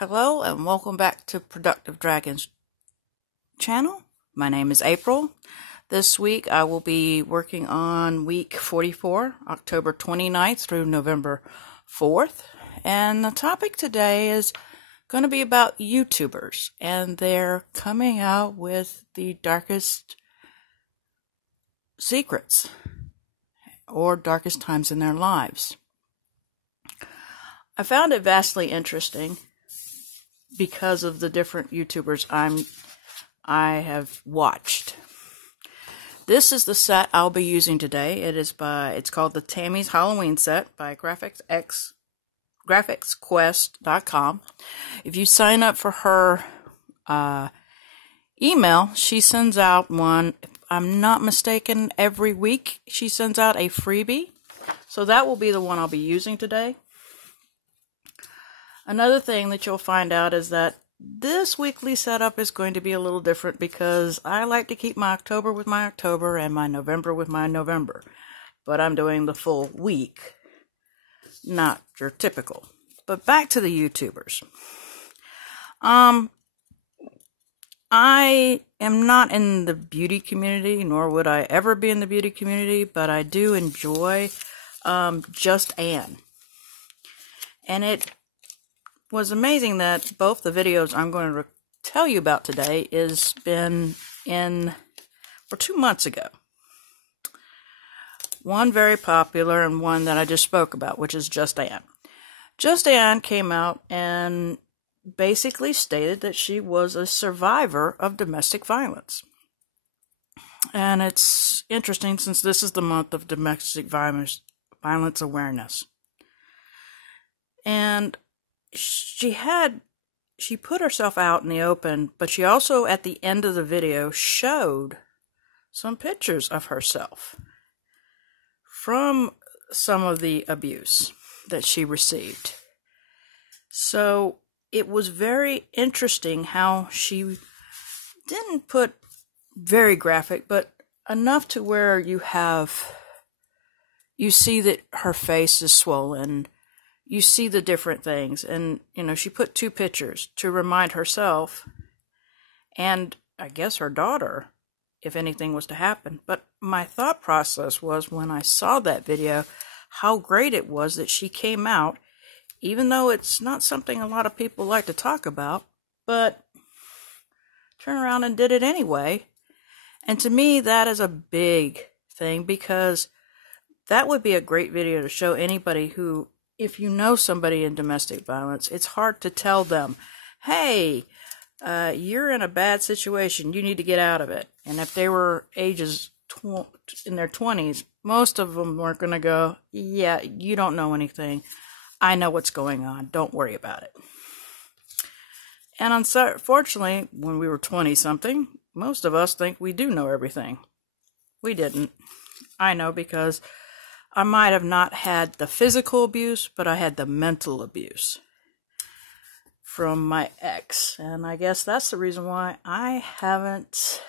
Hello and welcome back to Productive Dragons channel. My name is April. This week I will be working on week 44, October 29th through November 4th. And the topic today is going to be about YouTubers, and they're coming out with the darkest secrets or darkest times in their lives. I found it vastly interesting because of the different YouTubers I have watched. This is the set I'll be using today. It's called the Tammy's Halloween set by graphicsquest.com. If you sign up for her email, she sends out one, if I'm not mistaken, every week she sends out a freebie. So that will be the one I'll be using today. Another thing that you'll find out is that this weekly setup is going to be a little different because I like to keep my October with my October and my November with my November. But I'm doing the full week, not your typical. But back to the YouTubers. I am not in the beauty community, nor would I ever be in the beauty community, but I do enjoy Just Ann. And it was amazing that both the videos I'm going to tell you about today is been in for 2 months ago. One very popular and one that I just spoke about, which is Just Ann. Just Ann came out and basically stated that she was a survivor of domestic violence. And it's interesting since this is the month of domestic violence awareness. And she put herself out in the open, but she also at the end of the video showed some pictures of herself from some of the abuse that she received. So it was very interesting how she didn't put very graphic, but enough to where you see that her face is swollen. You see the different things, and, she put 2 pictures to remind herself, and I guess her daughter, if anything was to happen. But my thought process was, when I saw that video, how great it was that she came out, even though it's not something a lot of people like to talk about, but turn around and did it anyway. And to me, that is a big thing, because that would be a great video to show anybody who, if you know somebody in domestic violence, it's hard to tell them, hey, you're in a bad situation, you need to get out of it. And if they were ages in their 20s, most of them weren't going to go, yeah, you don't know anything. I know what's going on. Don't worry about it. And unfortunately, when we were 20-something, most of us think we do know everything. We didn't. I know, because I might have not had the physical abuse, but I had the mental abuse from my ex. And I guess that's the reason why I haven't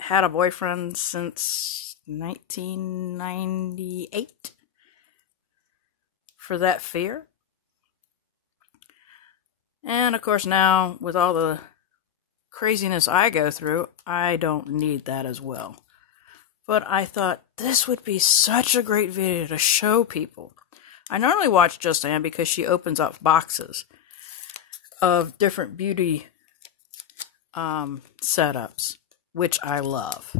had a boyfriend since 1998. For that fear. And of course now, with all the craziness I go through, I don't need that as well. But I thought this would be such a great video to show people. I normally watch Just Ann because she opens up boxes of different beauty setups, which I love.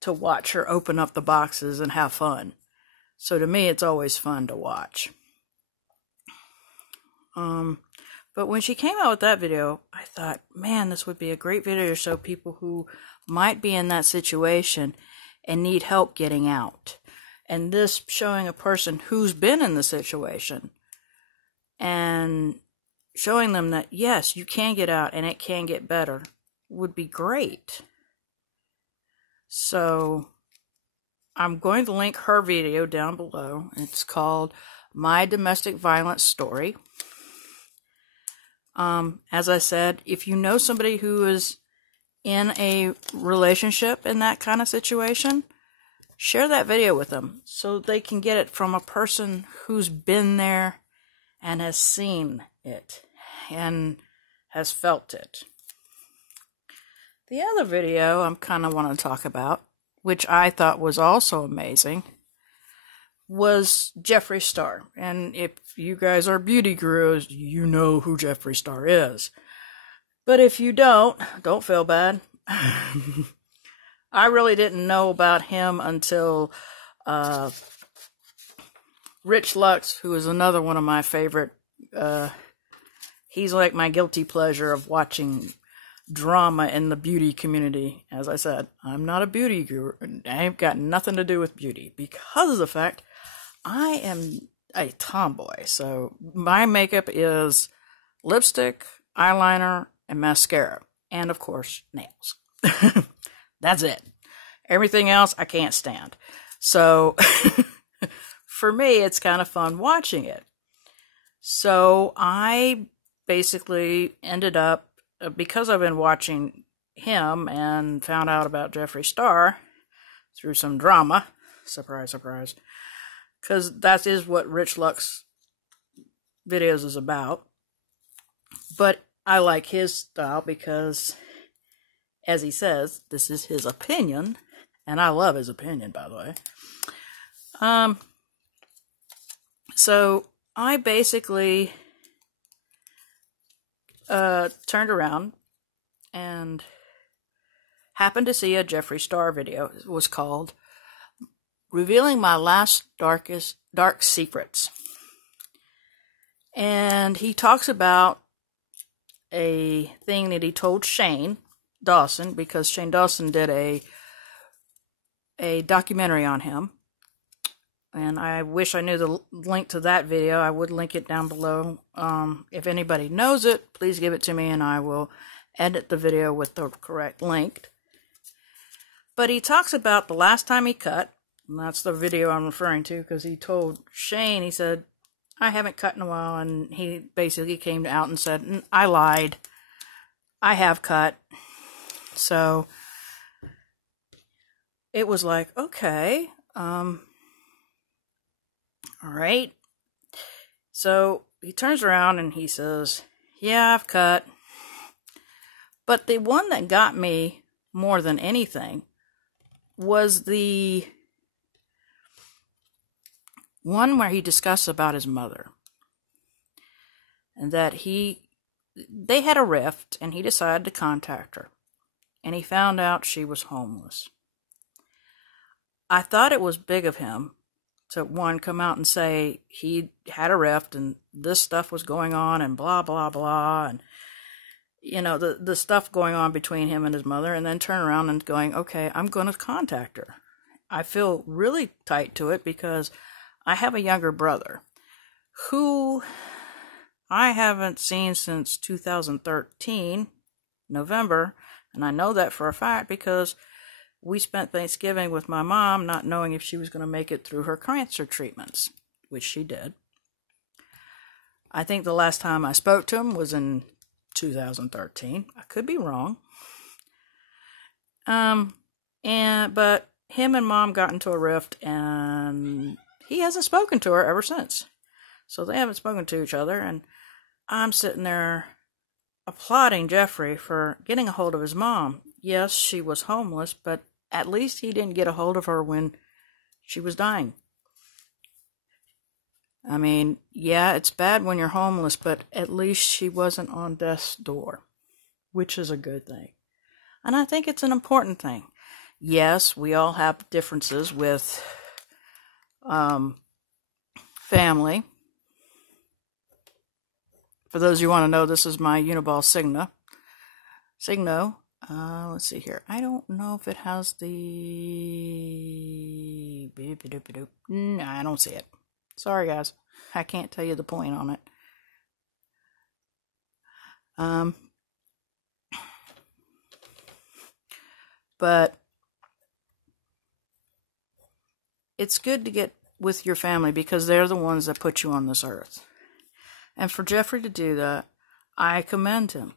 To watch her open up the boxes and have fun. So to me, it's always fun to watch. But when she came out with that video, I thought, man, this would be a great video to show people who might be in that situation and need help getting out. And this showing a person who's been in the situation and showing them that, yes, you can get out and it can get better would be great. So I'm going to link her video down below. It's called My Domestic Violence Story. As I said, if you know somebody who is in a relationship in that kind of situation, share that video with them so they can get it from a person who's been there and has seen it and has felt it. The other video I'm kind of want to talk about, which I thought was also amazing, was Jeffree Star. And if you guys are beauty gurus, you know who Jeffree Star is. But if you don't feel bad. I really didn't know about him until Rich Lux, who is another one of my favorite. He's like my guilty pleasure of watching drama in the beauty community. As I said, I'm not a beauty guru. I've got nothing to do with beauty because of the fact I am a tomboy. So my makeup is lipstick, eyeliner, and mascara. And of course, nails. That's it. Everything else I can't stand. So for me, it's kind of fun watching it. So I basically ended up, because I've been watching him and found out about Jeffree Star through some drama, surprise, surprise, because that is what Rich Lux videos is about. But I like his style because, as he says, this is his opinion, and I love his opinion, by the way. So I basically turned around and happened to see a Jeffree Star video. It was called Revealing My Last Dark Secrets. And he talks about a thing that he told Shane Dawson, because Shane Dawson did a documentary on him. And I wish I knew the link to that video. I would link it down below. If anybody knows it, please give it to me and I will edit the video with the correct link. But he talks about the last time he cut, and that's the video I'm referring to, because he told Shane, he said, I haven't cut in a while, and he basically came out and said, I lied. I have cut. So it was like, okay, all right. So he turns around and he says, yeah, I've cut. But the one that got me more than anything was the one where he discussed about his mother. And that they had a rift and he decided to contact her. And he found out she was homeless. I thought it was big of him to, one, come out and say he had a rift and this stuff was going on and blah, blah, blah. And, you know, the stuff going on between him and his mother, and then turn around and going, okay, I'm going to contact her. I feel really tight to it because I have a younger brother who I haven't seen since 2013, November, and I know that for a fact because we spent Thanksgiving with my mom not knowing if she was going to make it through her cancer treatments, which she did. I think the last time I spoke to him was in 2013. I could be wrong. But him and Mom got into a rift, and he hasn't spoken to her ever since. So they haven't spoken to each other, and I'm sitting there applauding Jeffree for getting a hold of his mom. Yes, she was homeless, but at least he didn't get a hold of her when she was dying. I mean, yeah, it's bad when you're homeless, but at least she wasn't on death's door, which is a good thing. And I think it's an important thing. Yes, we all have differences with family. For those who want to know, this is my Uniball Signo. Let's see here. I don't know if it has the... No, I don't see it. Sorry, guys. I can't tell you the point on it. But it's good to get with your family because they're the ones that put you on this earth. And for Jeffree to do that, I commend him.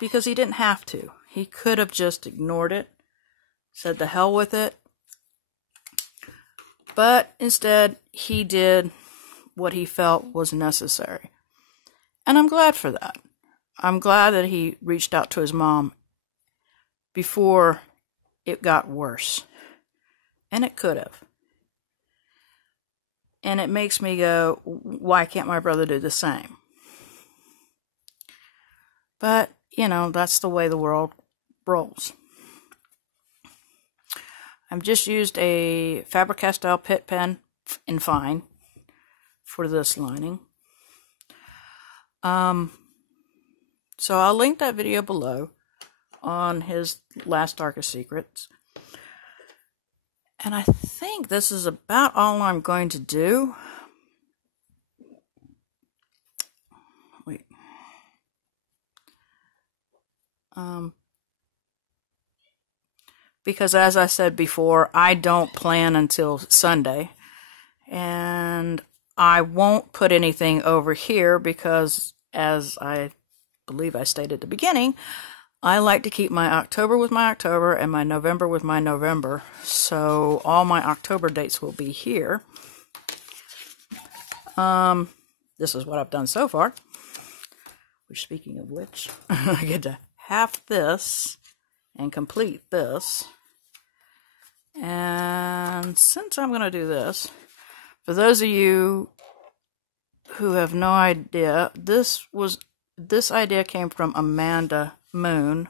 Because he didn't have to. He could have just ignored it, said the hell with it. But instead, he did what he felt was necessary. And I'm glad for that. I'm glad that he reached out to his mom before it got worse. And it could have. And it makes me go, why can't my brother do the same? But, you know, that's the way the world rolls. I've just used a Faber-Castell Pitt pen in fine for this lining. So I'll link that video below on his last Darkest Secrets. And I think this is about all I'm going to do. Wait. Because as I said before, I don't plan until Sunday. And I won't put anything over here because, as I believe I stated at the beginning, I like to keep my October with my October and my November with my November. So all my October dates will be here. This is what I've done so far. Which, speaking of which, I get to half this and complete this. And since I'm going to do this, for those of you who have no idea, this idea came from Amanda Moon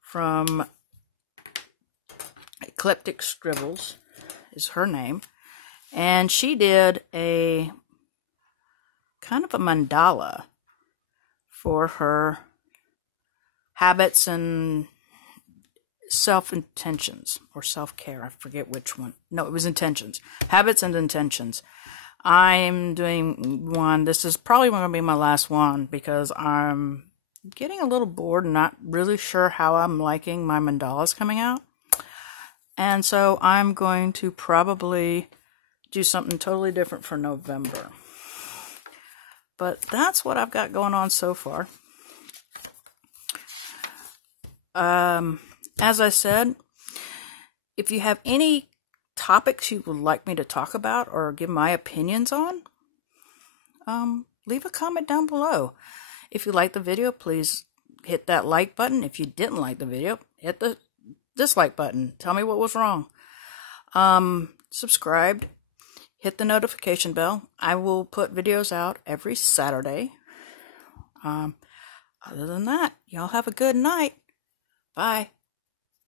from Eclectic Scribbles is her name, and she did a kind of a mandala for her habits and self-intentions or self-care. I forget which one. No, it was intentions. Habits and intentions. I'm doing one. This is probably going to be my last one because I'm getting a little bored and not really sure how I'm liking my mandalas coming out. And so I'm going to probably do something totally different for November. But that's what I've got going on so far. As I said, if you have any topics you would like me to talk about or give my opinions on, leave a comment down below. If you like the video, please hit that like button. If you didn't like the video, hit the dislike button. Tell me what was wrong. Subscribe. Hit the notification bell. I will put videos out every Saturday. Other than that, y'all have a good night. Bye.